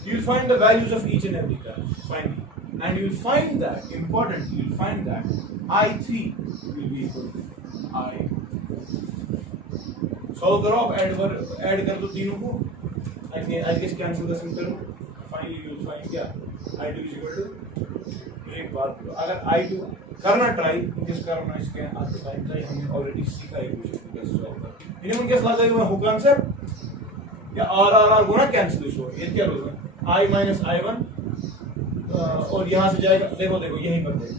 you'll find the values of each and every term finally, and you'll find that importantly you'll find that I3 will be equal to I, solve करो आप ऐड कर दो तीनों को, I guess कैंसिल कर सकते हो, फाइनली यू विल फाइंड क्या I2 is equal to, एक बात अगर I2 करना ट्राई किस करना इसके आगे टाइम ट्राई हमने ऑलरेडी सीखा इक्वेशन कैसे सॉल्व करना, इन्हें कैसे लगा हुआ हुक आंसर या R गुना कैंसिल हो, ये क्या होगा I माइनस I1 और यहां से जाएगा, देखो यहीं पर देखो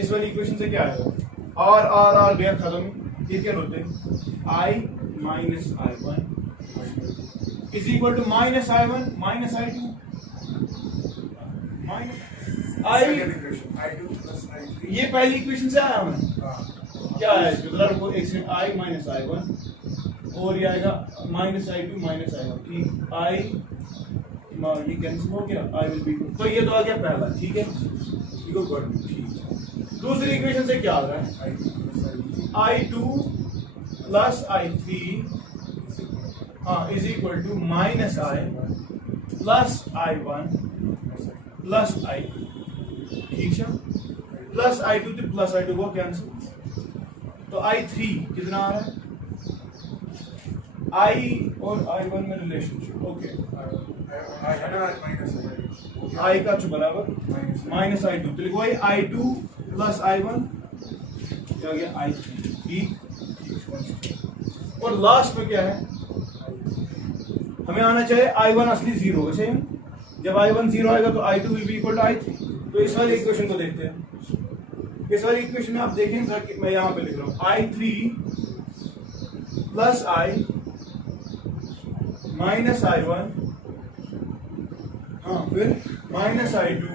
इस वाली इक्वेशन से क्या आएगा R गया खत्म, ये क्या होते I minus I1 is equal to minus I1 minus I2 minus I2 plus I3, ये पहली इक्वेशन से आया हमें क्या है इसमें जरा को एक सेकंड I माइनस I1 और ये आएगा माइनस I2 माइनस I1 ठीक I ये कैंसिल हो गया, आई विल बी, तो ये तो आ गया पहला, ठीक है, ये को कर दूं, ठीक है। दूसरी इक्वेशन से क्या आ रहा है, I2 plus I3 is equal to minus I plus I1 plus I2, ठीक है, प्लस I2 तो प्लस I2 को कैंसिल, तो I3 कितना आ रहा है, I और I1 में रिलेशनशिप, ओके, I का बराबर माइनस I2, तो लिखो I2 प्लस I1 क्या गया I3, ठीक, और लास्ट में क्या है, हमें आना चाहिए I1 असली 0, वैसे जब I1 0 आएगा तो I2 will be equal to I3, तो इस वाली इक्वेशन को देखते हैं। इस वाली इक्वेशन में आप देखें, मैं यहां पे लिख रहा हूं I3 plus I minus I1, हाँ, फिर minus I2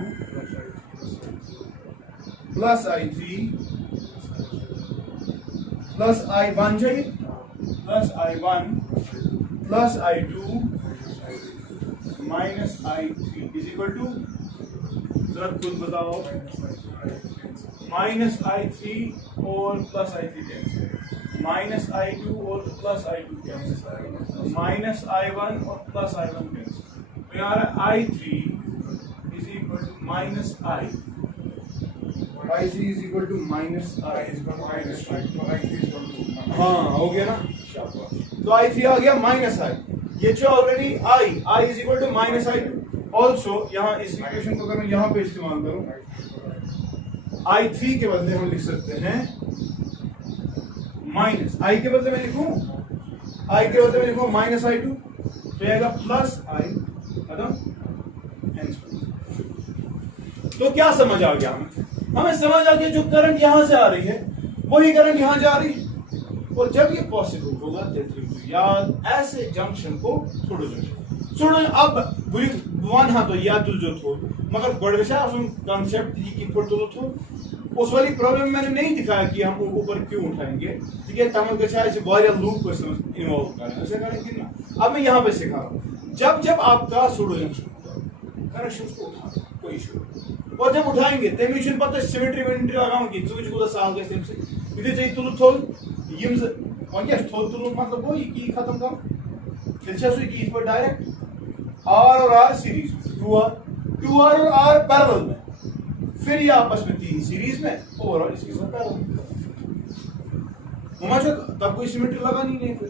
plus I3 plus I1 चाहिए, plus I1 plus I2 minus I3 is equal to, जरा खुद बताओ, माइनस I3 और plus I3 cancel, minus I2 और plus I2 cancel, minus I1 और plus I1 cancel, तो यहाँ I3 is equal to minus I3 is equal to minus हाँ, हो गया ना, तो I3 आ गया माइनस I, ये जो already I is equal to minus I2, also यहाँ इस इक्वेशन को अगर मैं यहाँ पे इस्तेमाल करूं, I3 के बदले हम लिख सकते हैं माइनस I के बदले में लिखूं, I के बदले में लिखूं माइनस I2, तो आएगा प्लस I, तो क्या समझ आ गया हमें समझ आ गया जो करंट यहां से आ रही है वही करंट यहां जा रही है, और जब ये पॉसिबल होगा याद ऐसे जंक्शन को छोड़ो अब वन हाँ तो याद जो थो मगर बड़े कॉन्सेप्ट की तुलो थो उस वाली प्रॉब्लम मैंने नहीं दिखाया कि हम ऊपर क्यों उठाएंगे, ठीक है, तमल के लूप इन्वॉल्व करें ना। अब मैं यहाँ पे सिखा रहा हूँ, जब आपका सूडो जंक्शन कनेक्शन को उठा कोई इशू, और जब उठाएंगे तमें पता सिमेट्री विमेट्री लगाऊं कि चुज को साल गए तम से इधर चाहिए तुल थोल यम वन क्या थोल तुल मतलब वो की खत्म कर फिर से की पर डायरेक्ट R और R सीरीज में 2R और R पैरेलल में, फिर ये आपस में 3 सीरीज में ओवरऑल इसके साथ पैरेलल, हमारे तब कोई सिमेट्री लगानी नहीं, फिर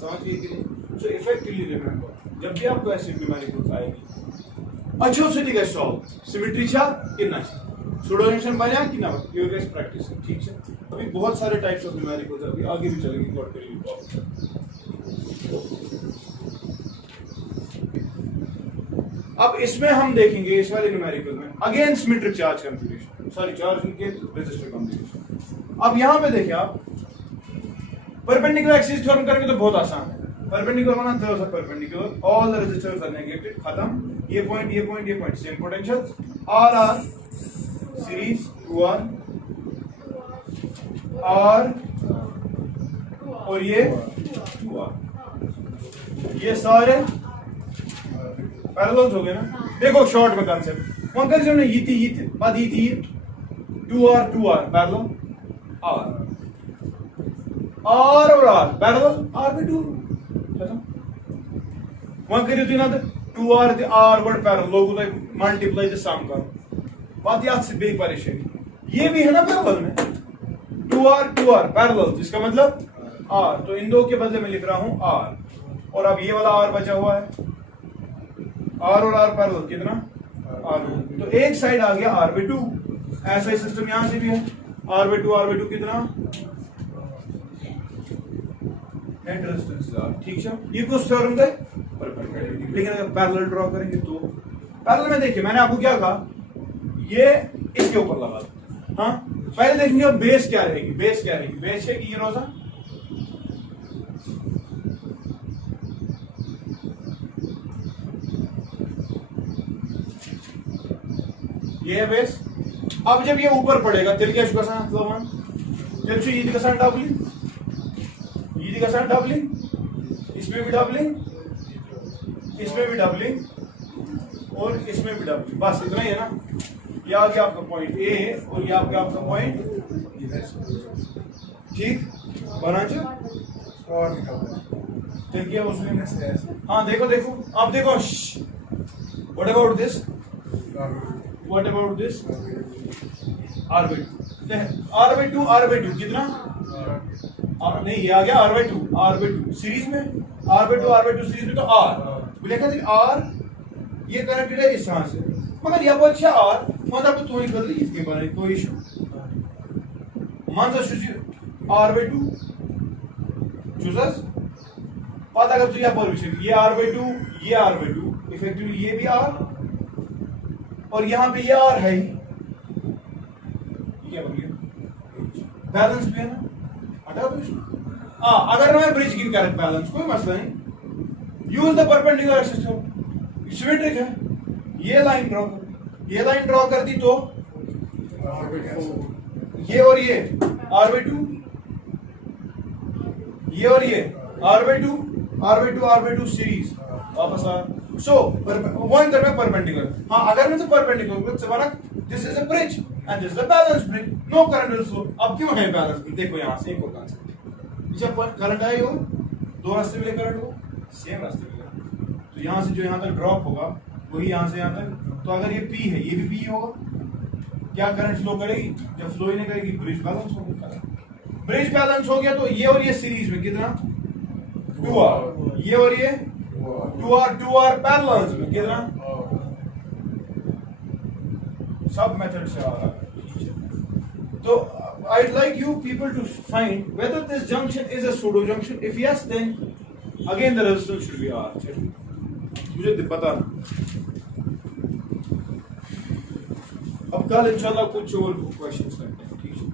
समझ गए कि नहीं। सो इफेक्टिवली रिमेंबर जब भी आपको ऐसी न्यूमेरिकल्स आएगी अच्छो से दिखे सॉल्व सिमेट्री छा कि ना सूडो जंक्शन बना कि ना यू गाइस प्रैक्टिस, ठीक है। अभी बहुत सारे टाइप्स ऑफ न्यूमेरिकल्स अभी आगे भी चलेंगे गॉड करिए। अब इसमें हम देखेंगे इस वाले न्यूमेरिकल में again symmetric charge configuration, sorry charge के रेजिस्टर कॉन्फ़िगरेशन। अब यहां पे देखिए आप परपेंडिकुलर एक्सिस थ्योरम करेंगे तो बहुत आसान है, परपेंडिकुलर होना theorem of perpendicular all the resistors are negated, खत्म, ये point same potentials, R series 2R R और ये 2R, ये सारे पैरेलल्स हो गए ना। देखो शॉर्ट में कांसेप्ट वहां कर जो ने ये थी बात ये थी 2R पैरेलल R और R पैरेलल R पे 2 वहां करियो थी ना 2R ते R वर्ड पैरेलल लोगों तो मल्टीप्लाई द सम करो, बात याद से बे परेशानी, ये भी है ना पैरेलल में 2R पैरेलल, जिसका मतलब R, तो इन दो के बदले में लिख रहा हूं R, और अब ये वाला R बचा हुआ है R और R पैरेलल कितना R, तो एक साइड आ गया R/2, ऐसा ही सिस्टम यहां से भी है R/2 कितना नेट रेजिस्टेंस R, ठीक है। ये कुछ थ्योरम गए, लेकिन अगर पैरेलल ड्रॉ करेंगे तो पैरेलल में देखिए मैंने आपको क्या कहा, ये इसके ऊपर लगा दो, हाँ पहले देखेंगे बेस क्या रहेगी, बेस है कि ये रोजा ये है बेस। अब जब ये ऊपर पड़ेगा तिल क्या शुका सान लवन जब ये का सान डबलिंग, इसमें भी डबलिंग, इसमें भी डबलिंग, और इसमें भी W, बस इतना ही है ना। ये आ गया आपका पॉइंट A और ये आपका पॉइंट, ठीक बना जो और निकलता है चल गया उसमें। ऐसे ऐसे हाँ देखो देखो, अब देखो, what about this, what about this R/2 R/2 कितना, नहीं ये आ गया R/2 सीरीज में, R/2 सीरीज में तो R लिखा था R, ये कनेक्टेड है इस तरह से, मगर यहाँ पर अच्छा R मतलब तो ही बदली इसके बारे में कोई इशू मान सा R/2 चूजस पता कर, तो यहाँ पर ये R/2 ये R/2 इफेक्टिवली ये भी R और यहाँ पे ये R है ही, क्या बन गया बैलेंस भी है ना, हटा दो इसको। अगर मैं ब्रिज की करेक्ट बैलेंस कोई मसला नहीं, use the perpendicular system, symmetric है, ये लाइन ड्रॉ कर, ये लाइन ड्रॉ कर दी तो ये और ये R/2, ये और ये R/2 सीरीज वापस आ, सो वो इंटर में परपेंडिकुलर। हाँ अगर मैं तो परपेंडिकुलर से बना, this is a bridge and this is a balance bridge, no current will flow. अब क्यों है बैलेंस ब्रिज, देखो यहां से एक और कांसेप्ट, जब करंट आए हो दो रास्ते मिले, करंट हो सेम रास्ते मिले, तो यहां से जो यहां तक ड्रॉप होगा वही यहां से यहां तक, तो अगर ये P है ये भी P होगा, क्या करंट फ्लो करेगी, जब फ्लो ही नहीं करेगी ब्रिज बैलेंस हो गया, ब्रिज बैलेंस हो गया। तो ये और ये सीरीज में कितना 2R, ये और ये 2R पैरेलल्स में कितना, सब मेथड से आ रहा है। तो I'd like you people to find whether this junction is a pseudo junction. If yes, then again the resistance should be R. मुझे पता ना, अब कल इंशाल्लाह कुछ और क्वेश्चंस करते हैं, ठीक है।